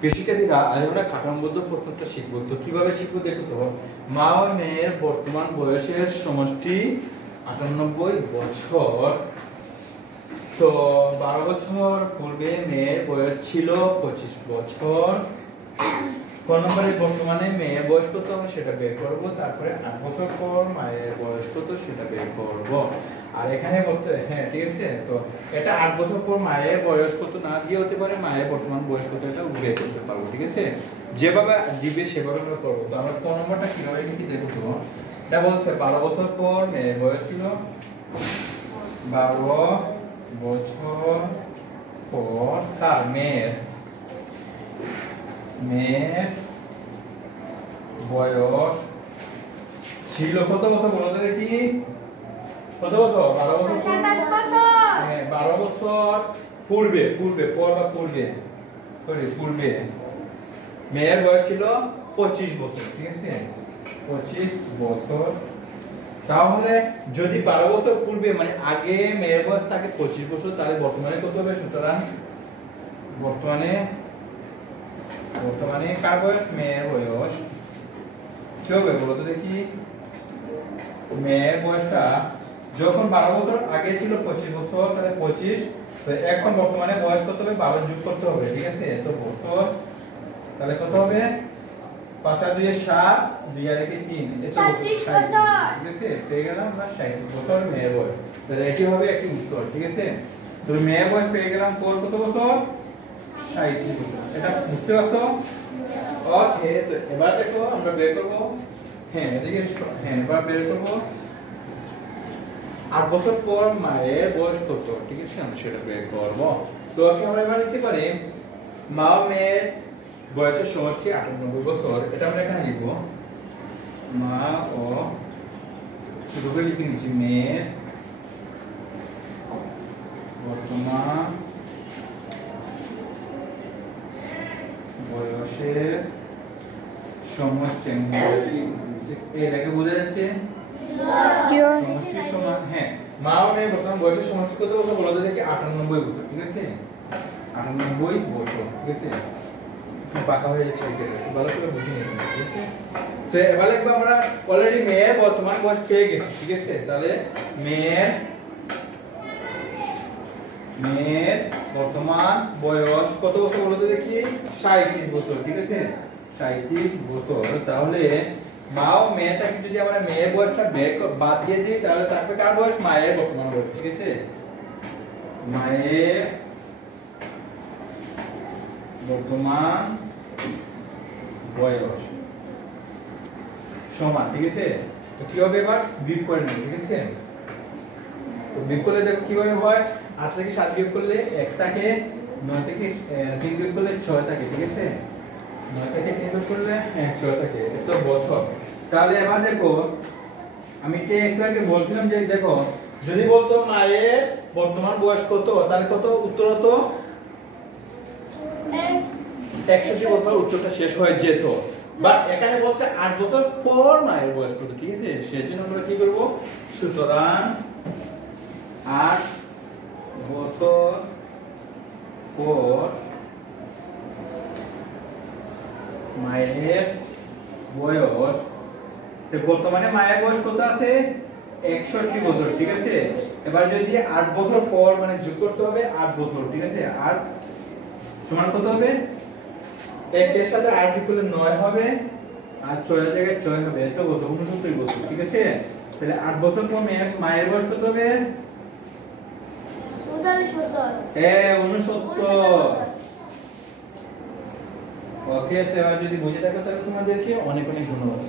কৃষিকারীরা আমরা কাঠামোবদ্ধ প্রশ্নটা শিখবো। তো কিভাবে শিখবো দেখো তো। মা ও মেয়ের বর্তমান বয়সের সমষ্টি 98 বছর। তো 12 বছর পূর্বে মেয়ের বয়স ছিল 25 বছর। কোন নম্বরে বর্তমানে মেয়ের বয়স কত আমরা সেটা বের করব, তারপরে 8 বছর পর মায়ের বয়স কত সেটা বের করব। আর এখানে বলতে হ্যাঁ ঠিক আছে, তো এটা 8 বছর পর মায়ের বয়স কত না দিয়ে হতে পারে মায়ের বর্তমান বয়স কত এটা বের করতে পারবো, ঠিক আছে। যেভাবে দিবে সেভাবে আমরা করবো। তো আমরা কোন নম্বরটা কিভাবে লিখি দেখো তো। এটা বলছে 12 বছর পর মেয়ের বয়স ছিল 12 বছর পর তার মেয়ের বয়স ছিল কত বছর বলো তো দেখি। কত বছর? 12 বছর। 27 বছর। হ্যাঁ 12 বছর পূর্বে পর বা পূর্বে মেয়ের বয়স ছিল 25 বছর, ঠিক আছে 25 বছর। তাহলে যদি 12 বছর পূর্বে মানে আগে মেয়ের বয়স থাকে 25 বছর, তাহলে বর্তমানে কত হবে? সুতরাং বর্তমানে কার বয়স? মেয়ের বয়স কি হবে বলো তো দেখি। মেয়ের বয়সটা যখন 12 বছর আগে ছিল 25 বছর, তাহলে 25, তো এখন বর্তমানে বয়স কত হবে? 12 যোগ করতে হবে, ঠিক আছে। তো বছর তাহলে কত হবে? 5 আর 2 এর 7, 2 আর 1 এর 3, এটা 36 বছর, ঠিক আছে। পেয়ে গেলাম আমরা 60 বছর মেয়ের বয়স। তাহলে এটি হবে একটি উত্তর, ঠিক আছে। তো মেয়ের বয়স পেয়ে গেলাম কত বছর? 60 বছর। এটা বুঝতে পারছো? ওকে, তো এবার দেখো আমরা বের করব। হ্যাঁ এদিকে হ্যাঁ এবার বের করব 8 বছর পর মায়ের বয়স কত, ঠিক আছে আমরা সেটা বের করব। তো আমরা এবার লিখতে পারি মা ও মেয়ের বয়সের সমষ্টি 98 বছর। এটা আমরা এখানে লিখব মা ও শুধু করে লিখে নিচ্ছি মেয়ের বর্তমান বয়সের সমষ্টি। এটাকে বোঝা যাচ্ছে সমষ্টির সমান। হ্যাঁ মা ও মেয়ের বর্তমান বয়সের সমষ্টি কত বছর বলো তো দেখি। 98 বছর, ঠিক আছে 98 বছর, ঠিক আছে। পাকা হয়ে যাচ্ছে এটা একটু ভালো করে বুঝে নিতে হবে, ঠিক আছে। তো এবার লিখবো আমরা অলরেডি মেয়ের বর্তমান বয়স পেয়ে গেছি, ঠিক আছে। তাহলে মেয়ের বর্তমান বয়স কত বছর বলতে দেখি। 37 বছর, ঠিক আছে 37 বছর। তাহলে মা ও মেয়েটাকে যদি আমরা মেয়ের বয়সটা বাদ দিয়ে দিই, তাহলে থাকবে কার বয়স? মায়ের বর্তমান বয়স, ঠিক আছে। মায়ের বর্তমান বয়স সমান, ঠিক আছে। তো কি হবে এবার? বিয়োগ করে নেব, ঠিক আছে। তো বিয়োগ করলে দেখো কিভাবে হয়। 8 থেকে 7 বিয়োগ করলে 1 থাকে, 9 থেকে 3 বিয়োগ করলে 6 থাকে, ঠিক আছে 9 থেকে 3 বিয়োগ করলে 6 থাকে। এটা বছর। তাহলে এবার দেখো আমি এটা একটু আগে বলছিলাম যে দেখো যদি বলতো মায়ের বর্তমান বয়স কত, তাহলে কত উত্তর হতো? 61 বছর, উত্তরটা শেষ হয়ে যেত। বাট এখানে বলছে 8 বছর পর মায়ের বয়স কত, ঠিক আছে। সেজন্য আমরা কি করব? সুতরাং 8 বছর পর মায়ের বয়স, বর্তমানে মায়ের বয়স কত আছে? 61 বছর, ঠিক আছে। এবার যদি 8 বছর পর মানে যোগ করতে হবে 8 বছর, ঠিক আছে। 8 সমান কত হবে? 1 এর সাথে 8 যোগ করলে 9 হবে, আর 6 এর জায়গায় 6 হবে, এত বছর 69 বছর, ঠিক আছে। তাহলে 8 বছর পর মায়ের বয়স কত হবে? 39 বছর। হ্যাঁ 69। ওকে, তো যদি বুঝে থাকো তাহলে তোমাদেরকে অনেক অনেক ধন্যবাদ।